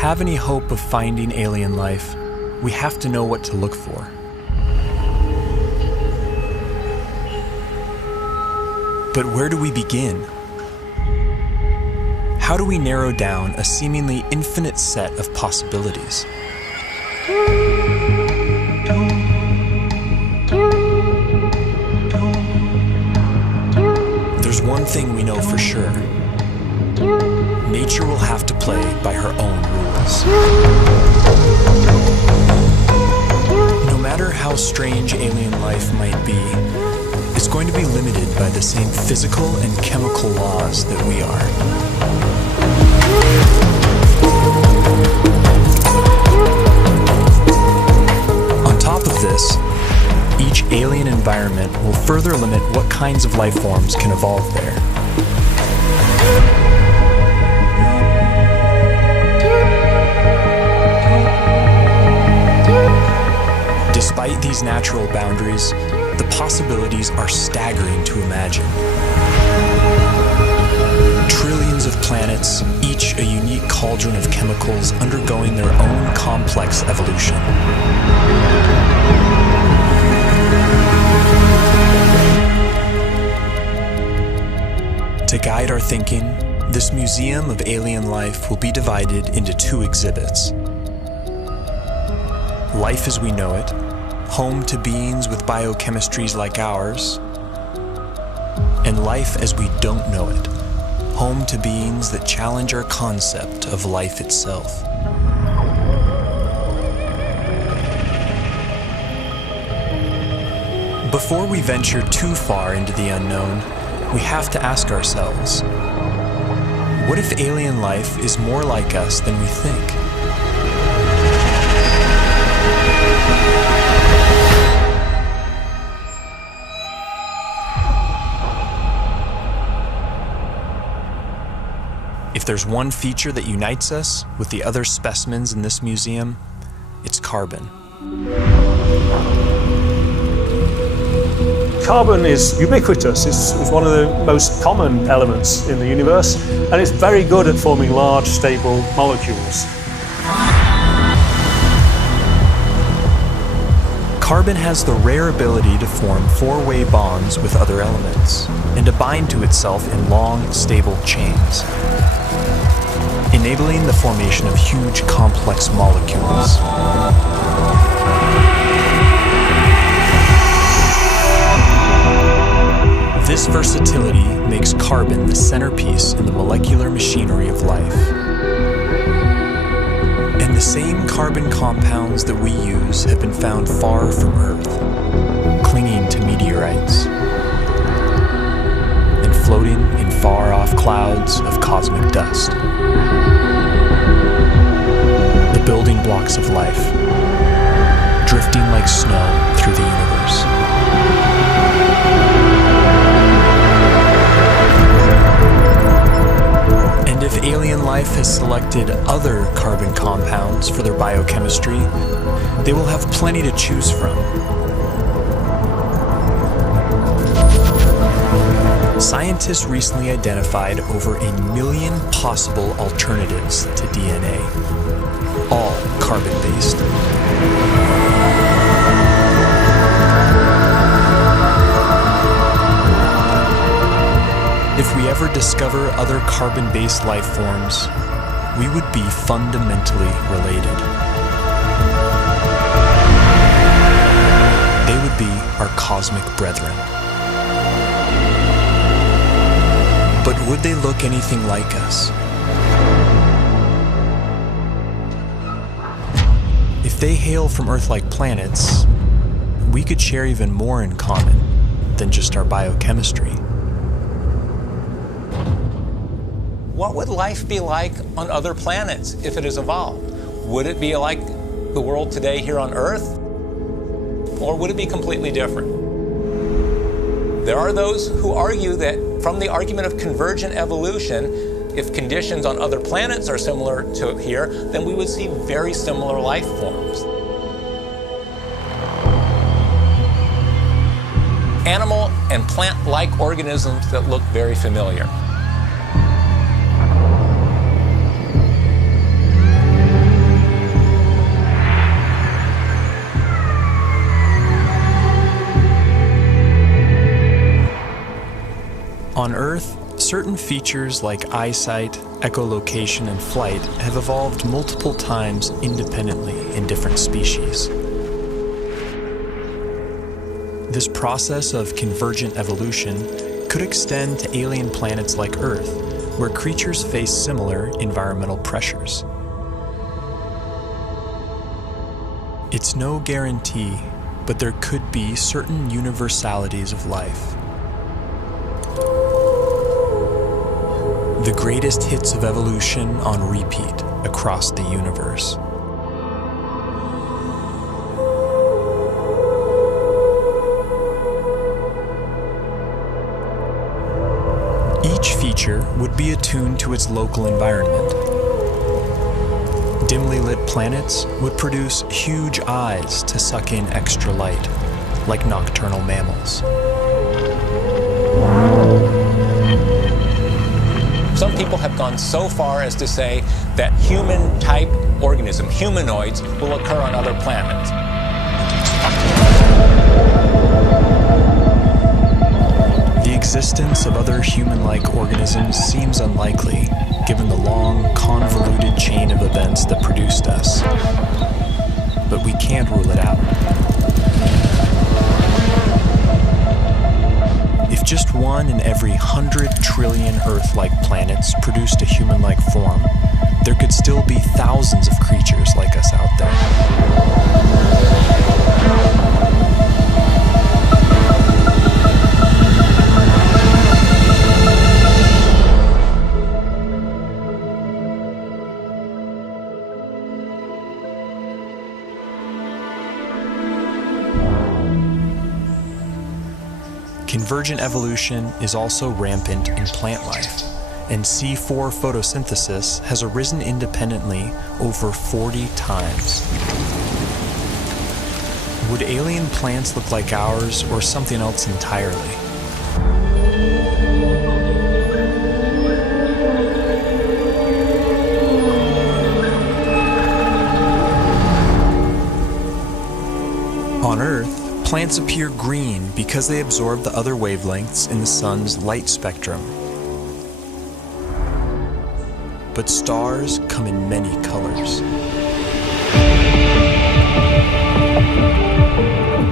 have any hope of finding alien life, we have to know what to look for. But where do we begin? How do we narrow down a seemingly infinite set of possibilities? There's one thing we know for sure. Nature will have to play by her own rules. No matter how strange alien life might be, it's going to be limited by the same physical and chemical laws that we are. On top of this, each alien environment will further limit what kinds of life forms can evolve there. Despite these natural boundaries, the possibilities are staggering to imagine. Trillions of planets, each a unique cauldron of chemicals undergoing their own complex evolution. To guide our thinking, this Museum of Alien Life will be divided into two exhibits. Life as we know it, home to beings with biochemistries like ours, and life as we don't know it, home to beings that challenge our concept of life itself. Before we venture too far into the unknown, we have to ask ourselves, what if alien life is more like us than we think? If there's one feature that unites us with the other specimens in this museum, it's carbon. Carbon is ubiquitous. It's one of the most common elements in the universe, and it's very good at forming large, stable molecules. Carbon has the rare ability to form four-way bonds with other elements and to bind to itself in long, stable chains, enabling the formation of huge, complex molecules. This versatility makes carbon the centerpiece in the molecular machinery of life. And the same carbon compounds that we use have been found far from Earth, clinging to meteorites and floating in far-off clouds of cosmic dust. The building blocks of life, drifting like snow through the universe. And if alien life has selected other carbon compounds for their biochemistry, they will have plenty to choose from. Scientists recently identified over 1 million possible alternatives to DNA, all carbon-based. If we ever discover other carbon-based life forms, we would be fundamentally related. They would be our cosmic brethren. But would they look anything like us? If they hail from Earth-like planets, we could share even more in common than just our biochemistry. What would life be like on other planets if it has evolved? Would it be like the world today here on Earth? Or would it be completely different? There are those who argue that from the argument of convergent evolution, if conditions on other planets are similar to here, then we would see very similar life forms. Animal and plant-like organisms that look very familiar. certain features like eyesight, echolocation, and flight have evolved multiple times independently in different species. This process of convergent evolution could extend to alien planets like Earth, where creatures face similar environmental pressures. It's no guarantee, but there could be certain universalities of life. The greatest hits of evolution on repeat across the universe. Each feature would be attuned to its local environment. Dimly lit planets would produce huge eyes to suck in extra light, like nocturnal mammals. Some people have gone so far as to say that human-type organisms, humanoids, will occur on other planets. The existence of other human-like organisms seems unlikely, given the long, convoluted chain of events that produced us. But we can't rule it out. If just one in every 100 trillion Earth-like planets produced a human-like form, there could still be thousands of creatures like us out there. Convergent evolution is also rampant in plant life, and C4 photosynthesis has arisen independently over 40 times. Would alien plants look like ours or something else entirely? On Earth, plants appear green because they absorb the other wavelengths in the sun's light spectrum. But stars come in many colors.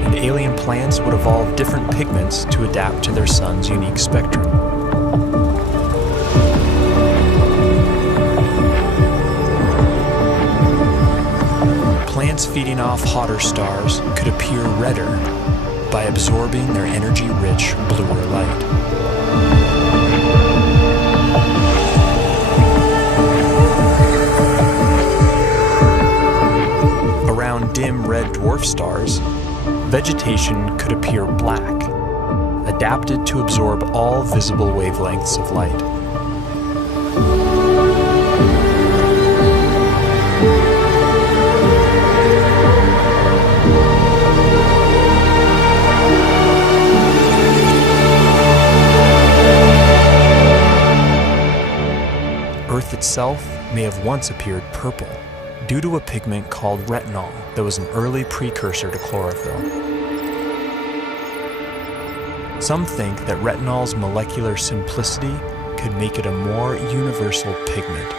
And alien plants would evolve different pigments to adapt to their sun's unique spectrum. Plants feeding off hotter stars could appear redder by absorbing their energy-rich bluer light. Around dim red dwarf stars, vegetation could appear black, adapted to absorb all visible wavelengths of light. Earth itself may have once appeared purple due to a pigment called retinol that was an early precursor to chlorophyll. Some think that retinol's molecular simplicity could make it a more universal pigment.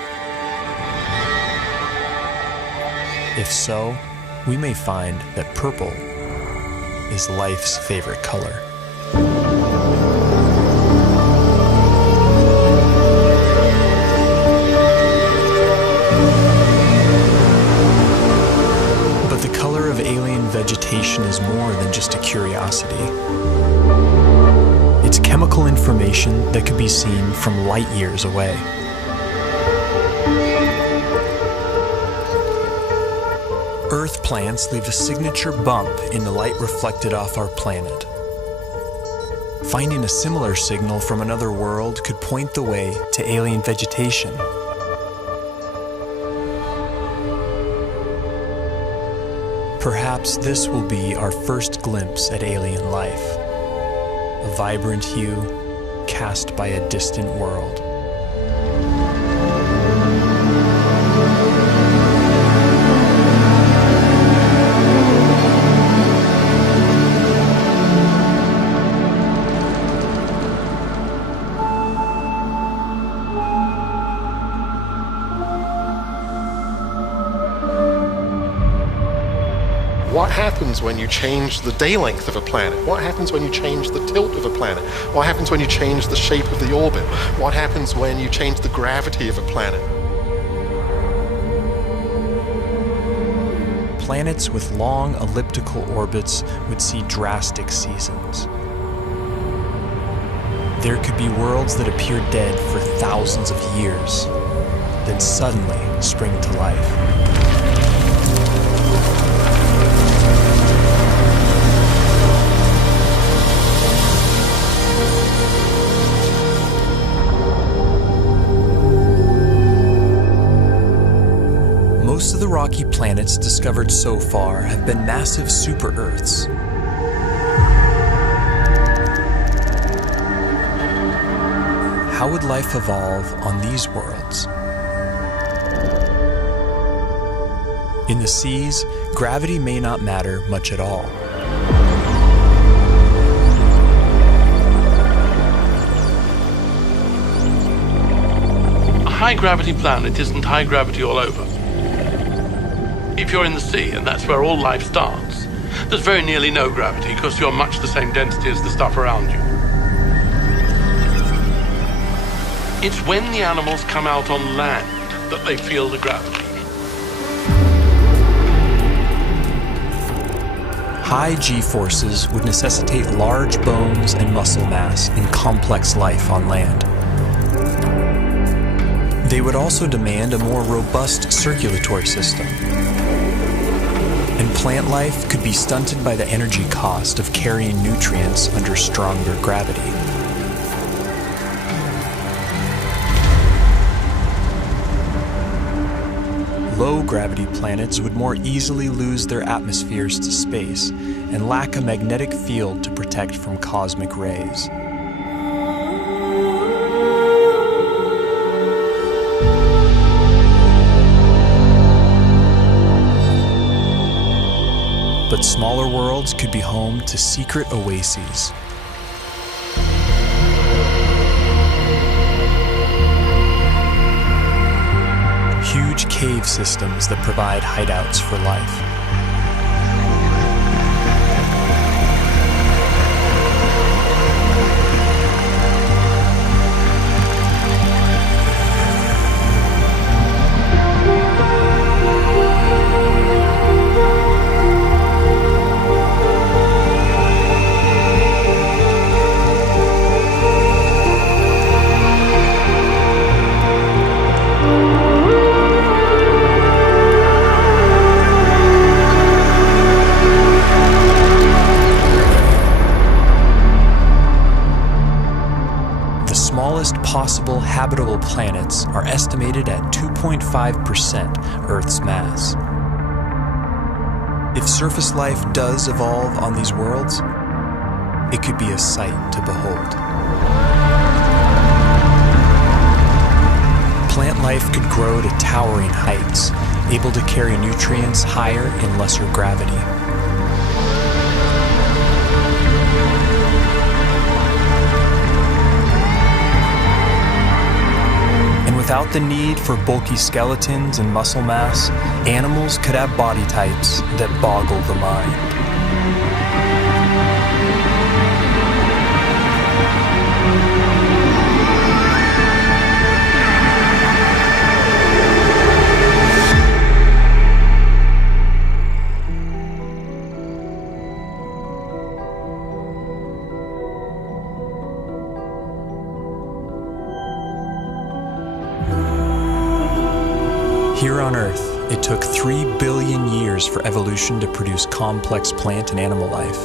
If so, we may find that purple is life's favorite color. Vegetation is more than just a curiosity. It's chemical information that could be seen from light years away. Earth plants leave a signature bump in the light reflected off our planet. Finding a similar signal from another world could point the way to alien vegetation. Perhaps this will be our first glimpse at alien life, a vibrant hue cast by a distant world. What happens when you change the day length of a planet? What happens when you change the tilt of a planet? What happens when you change the shape of the orbit? What happens when you change the gravity of a planet? Planets with long elliptical orbits would see drastic seasons. There could be worlds that appear dead for thousands of years, then suddenly spring to life. Most of the rocky planets discovered so far have been massive super-Earths. How would life evolve on these worlds? In the seas, gravity may not matter much at all. A high-gravity planet isn't high gravity all over. If you're in the sea, and that's where all life starts, there's very nearly no gravity because you're much the same density as the stuff around you. It's when the animals come out on land that they feel the gravity. High G-forces would necessitate large bones and muscle mass in complex life on land. They would also demand a more robust circulatory system. And plant life could be stunted by the energy cost of carrying nutrients under stronger gravity. Low-gravity planets would more easily lose their atmospheres to space and lack a magnetic field to protect from cosmic rays. But smaller worlds could be home to secret oases. Huge cave systems that provide hideouts for life. Possible habitable planets are estimated at 2.5% Earth's mass. If surface life does evolve on these worlds, it could be a sight to behold. Plant life could grow to towering heights, able to carry nutrients higher in lesser gravity. Without the need for bulky skeletons and muscle mass, animals could have body types that boggle the mind. Here on Earth, it took 3 billion years for evolution to produce complex plant and animal life.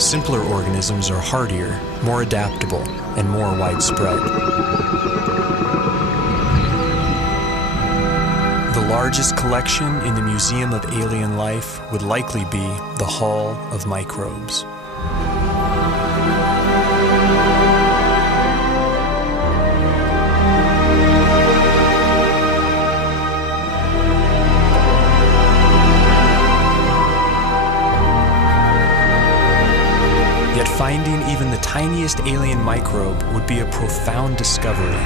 Simpler organisms are hardier, more adaptable, and more widespread. The largest collection in the Museum of Alien Life would likely be the Hall of Microbes. Finding even the tiniest alien microbe would be a profound discovery.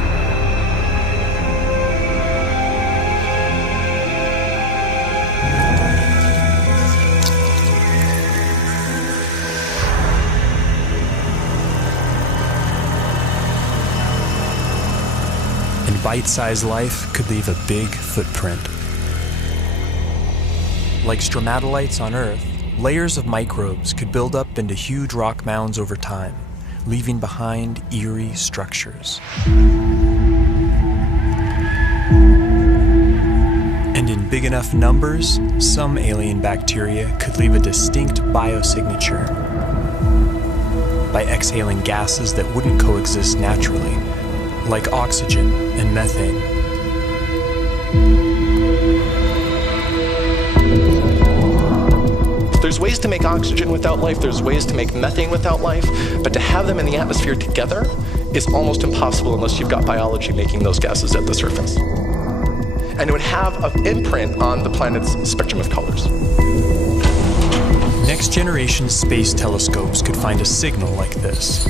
and bite-sized life could leave a big footprint. Like stromatolites on Earth, layers of microbes could build up into huge rock mounds over time, leaving behind eerie structures. And in big enough numbers, some alien bacteria could leave a distinct biosignature by exhaling gases that wouldn't coexist naturally, like oxygen and methane. There's ways to make oxygen without life, there's ways to make methane without life, but to have them in the atmosphere together is almost impossible unless you've got biology making those gases at the surface. And it would have an imprint on the planet's spectrum of colors. Next-generation space telescopes could find a signal like this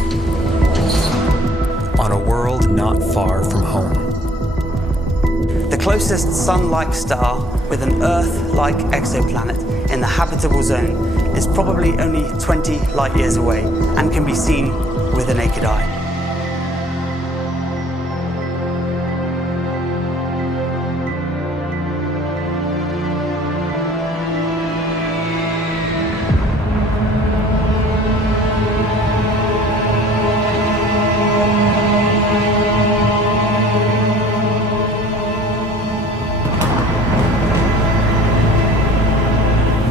on a world not far from home. The closest Sun-like star with an Earth-like exoplanet in the habitable zone is probably only 20 light years away and can be seen with the naked eye.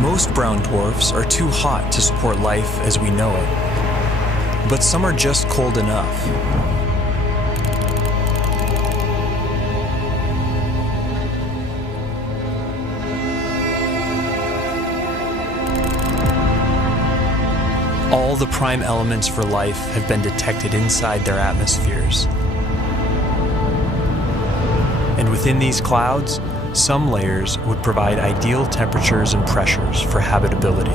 Most brown dwarfs are too hot to support life as we know it, but some are just cold enough. All the prime elements for life have been detected inside their atmospheres. And within these clouds, some layers would provide ideal temperatures and pressures for habitability.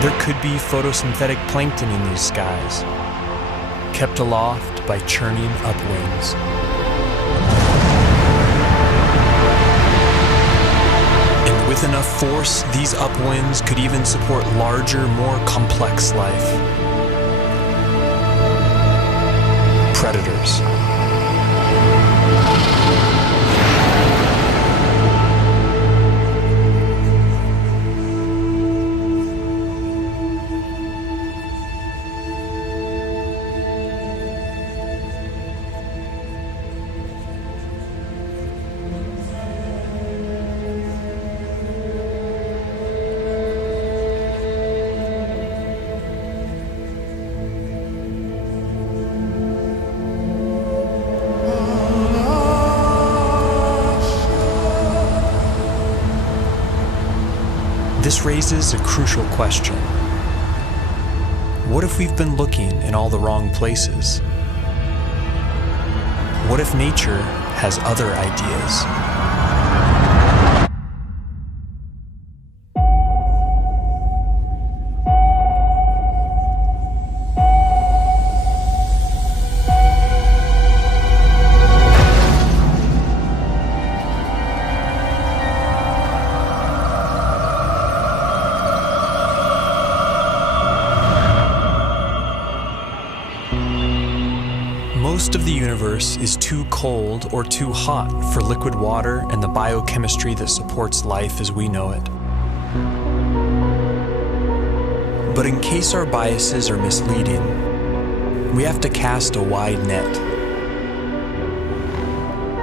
There could be photosynthetic plankton in these skies, kept aloft by churning upwinds. And with enough force, these upwinds could even support larger, more complex life. Predators. This raises a crucial question. What if we've been looking in all the wrong places? What if nature has other ideas? Most of the universe is too cold or too hot for liquid water and the biochemistry that supports life as we know it. But in case our biases are misleading, we have to cast a wide net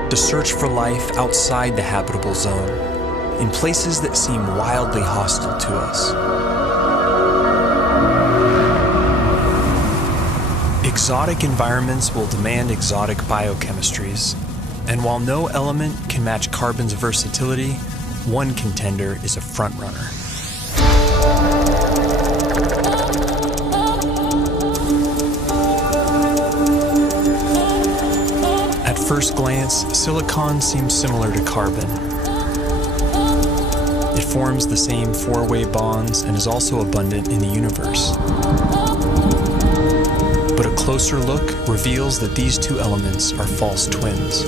to search for life outside the habitable zone, in places that seem wildly hostile to us. Exotic environments will demand exotic biochemistries, and while no element can match carbon's versatility, one contender is a frontrunner. At first glance, silicon seems similar to carbon. It forms the same four-way bonds and is also abundant in the universe. But a closer look reveals that these two elements are false twins.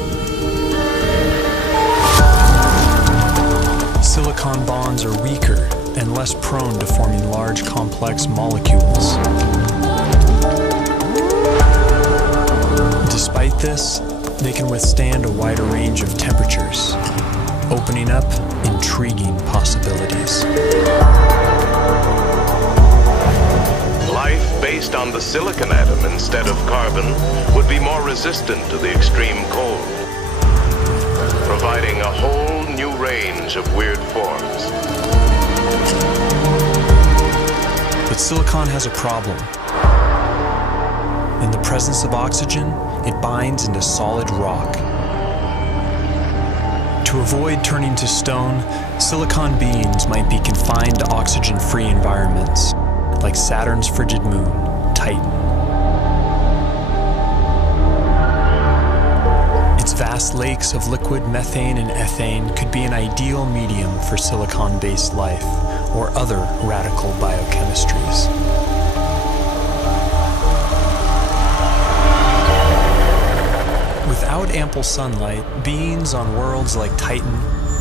Silicon bonds are weaker and less prone to forming large, complex molecules. Despite this, they can withstand a wider range of temperatures, opening up intriguing possibilities. Life based on the silicon atom instead of carbon would be more resistant to the extreme cold, providing a whole new range of weird forms. But silicon has a problem. In the presence of oxygen, it binds into solid rock. To avoid turning to stone, silicon beings might be confined to oxygen-free environments, like Saturn's frigid moon, Titan. Its vast lakes of liquid methane and ethane could be an ideal medium for silicon-based life or other radical biochemistries. Without ample sunlight, beings on worlds like Titan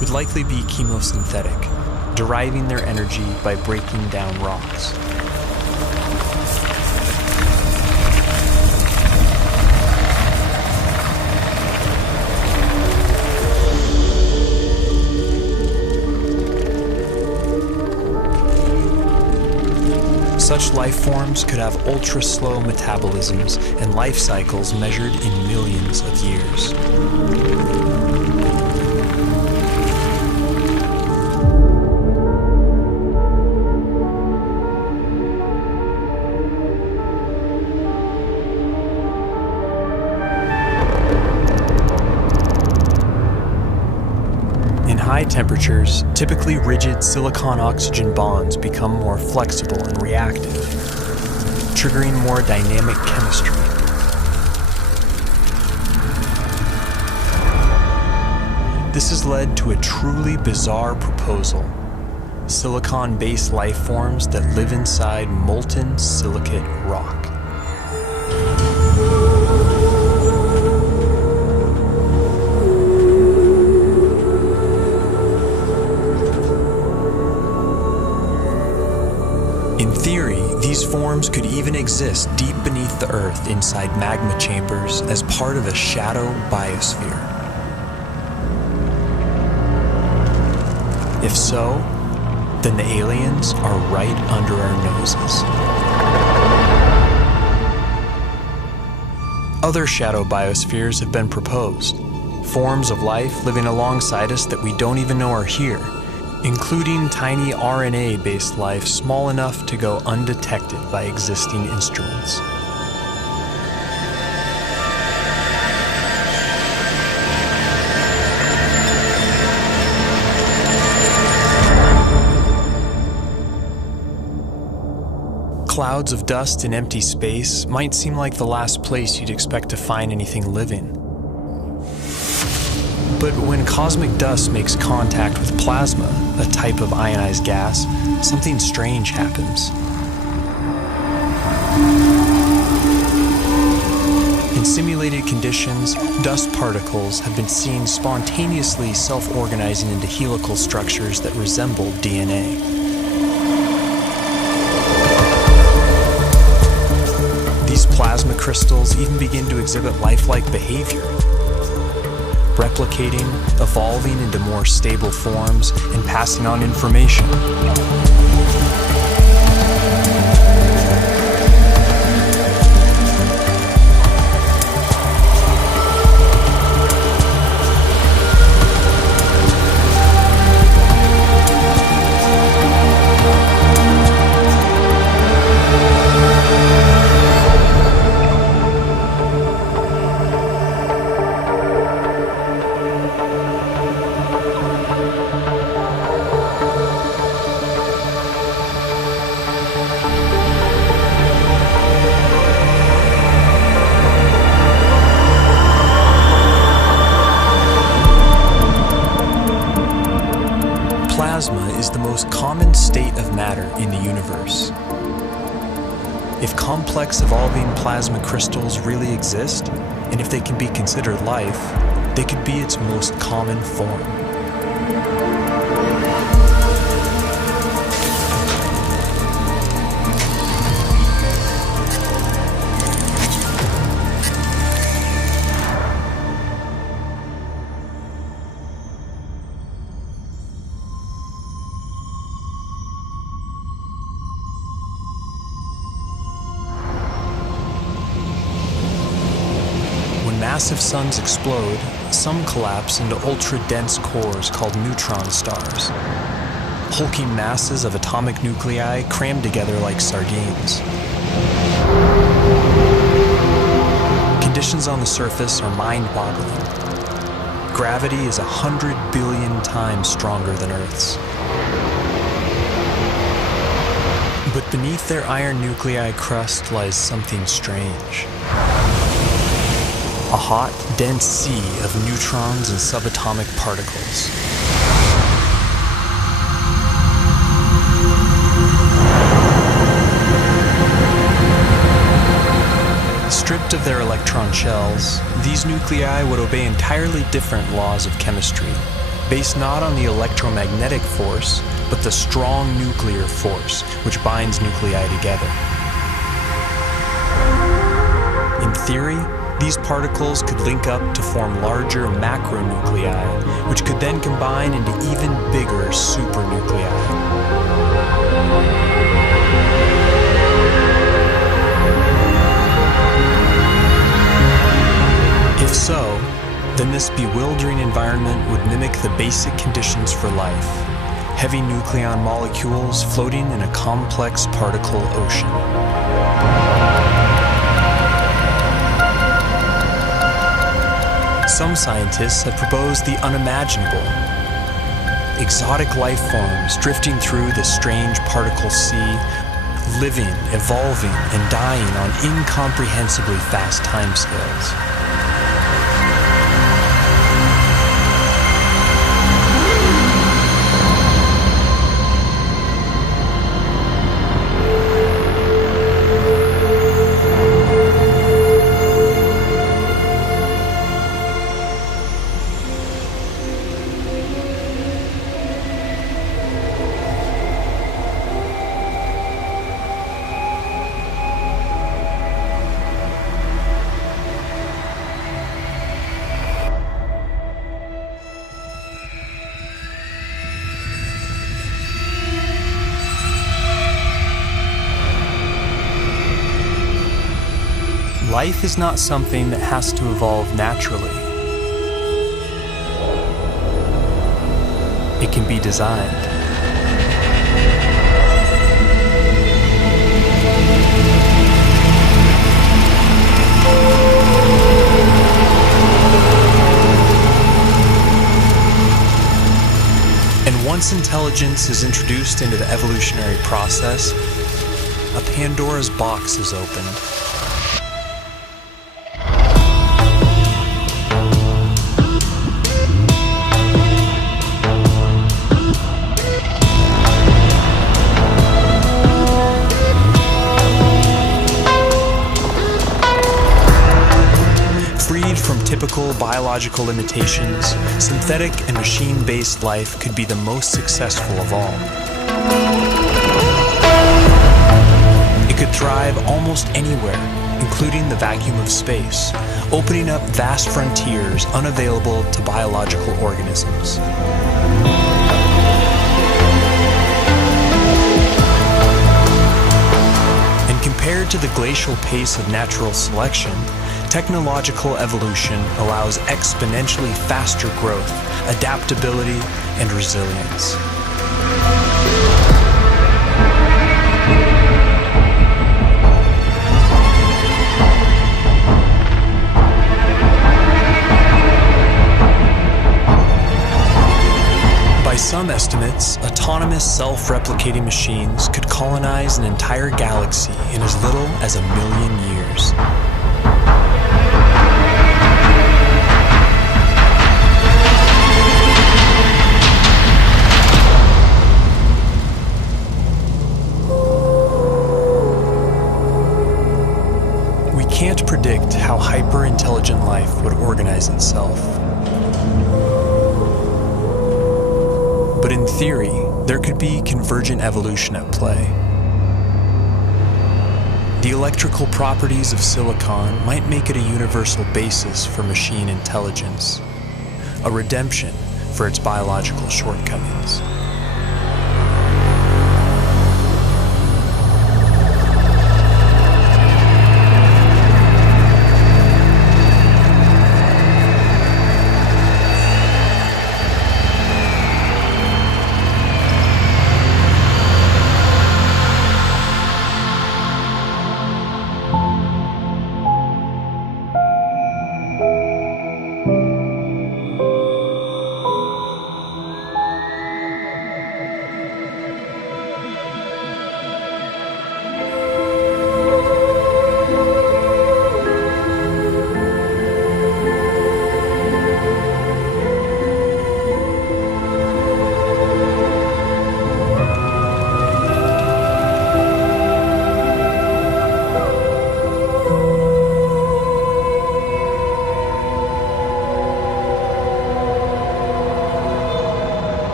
would likely be chemosynthetic, deriving their energy by breaking down rocks. Such life forms could have ultra-slow metabolisms and life cycles measured in millions of years. High temperatures, typically rigid silicon-oxygen bonds become more flexible and reactive, triggering more dynamic chemistry. This has led to a truly bizarre proposal: silicon-based life forms that live inside molten silicate rock. In theory, these forms could even exist deep beneath the Earth inside magma chambers as part of a shadow biosphere. If so, then the aliens are right under our noses. Other shadow biospheres have been proposed, forms of life living alongside us that we don't even know are here, including tiny RNA-based life small enough to go undetected by existing instruments. Clouds of dust in empty space might seem like the last place you'd expect to find anything living. But when cosmic dust makes contact with plasma, a type of ionized gas, something strange happens. In simulated conditions, dust particles have been seen spontaneously self-organizing into helical structures that resemble DNA. These plasma crystals even begin to exhibit lifelike behavior, replicating, evolving into more stable forms, and passing on information. Plasma is the most common state of matter in the universe. If complex evolving plasma crystals really exist, and if they can be considered life, they could be its most common form. massive suns explode, some collapse into ultra-dense cores called neutron stars. Hulking masses of atomic nuclei crammed together like sardines. Conditions on the surface are mind-boggling. Gravity is 100 billion times stronger than Earth's. But beneath their iron nuclei crust lies something strange. A hot, dense sea of neutrons and subatomic particles. Stripped of their electron shells, these nuclei would obey entirely different laws of chemistry, based not on the electromagnetic force, but the strong nuclear force which binds nuclei together. In theory, these particles could link up to form larger macronuclei, which could then combine into even bigger supernuclei. If so, then this bewildering environment would mimic the basic conditions for life: heavy nucleon molecules floating in a complex particle ocean. Some scientists have proposed the unimaginable: exotic life forms drifting through the strange particle sea, living, evolving, and dying on incomprehensibly fast timescales. Life is not something that has to evolve naturally. It can be designed. And once intelligence is introduced into the evolutionary process, a Pandora's box is opened. Typical biological limitations, synthetic and machine-based life could be the most successful of all. It could thrive almost anywhere, including the vacuum of space, opening up vast frontiers unavailable to biological organisms. And compared to the glacial pace of natural selection, technological evolution allows exponentially faster growth, adaptability, and resilience. By some estimates, autonomous self-replicating machines could colonize an entire galaxy in as little as 1 million years. Can't predict how hyper-intelligent life would organize itself. But in theory, there could be convergent evolution at play. The electrical properties of silicon might make it a universal basis for machine intelligence, a redemption for its biological shortcomings.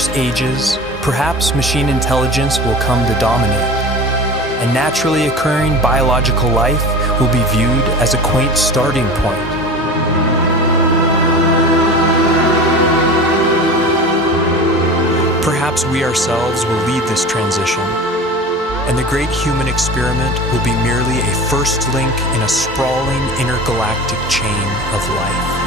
course ages, perhaps machine intelligence will come to dominate, and naturally occurring biological life will be viewed as a quaint starting point. Perhaps we ourselves will lead this transition, and the great human experiment will be merely a first link in a sprawling intergalactic chain of life.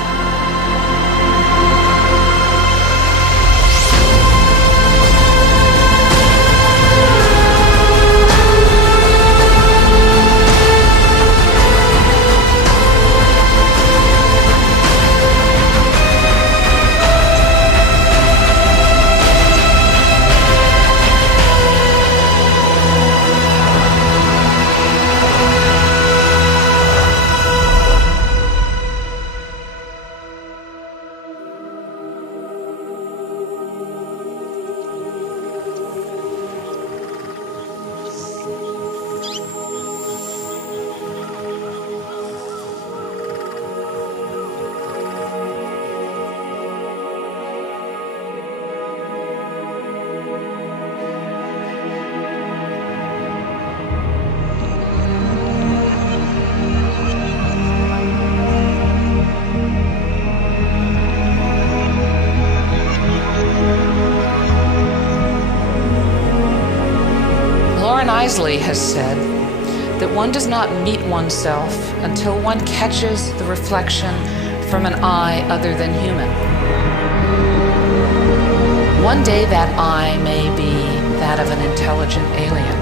Isley has said that one does not meet oneself until one catches the reflection from an eye other than human. One day that eye may be that of an intelligent alien.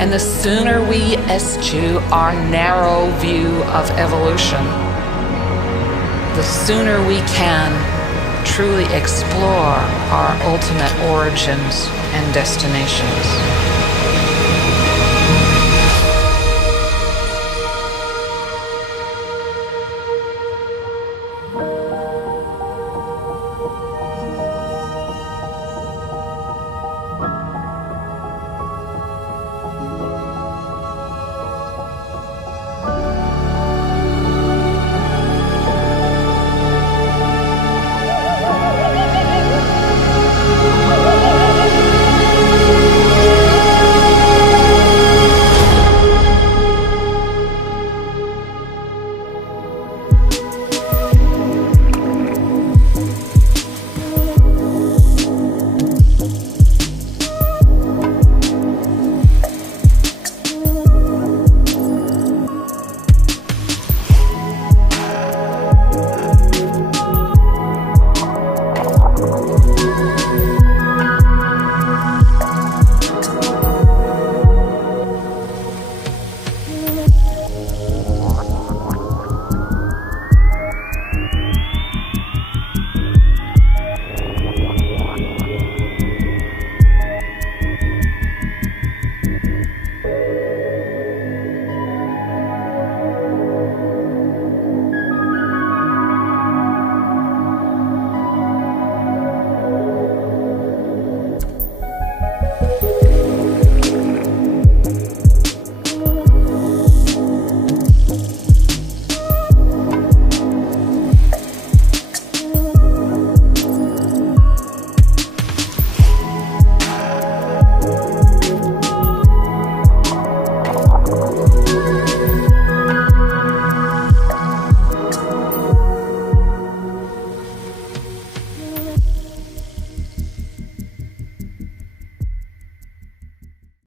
And the sooner we eschew our narrow view of evolution, the sooner we can truly explore our ultimate origins and destinations.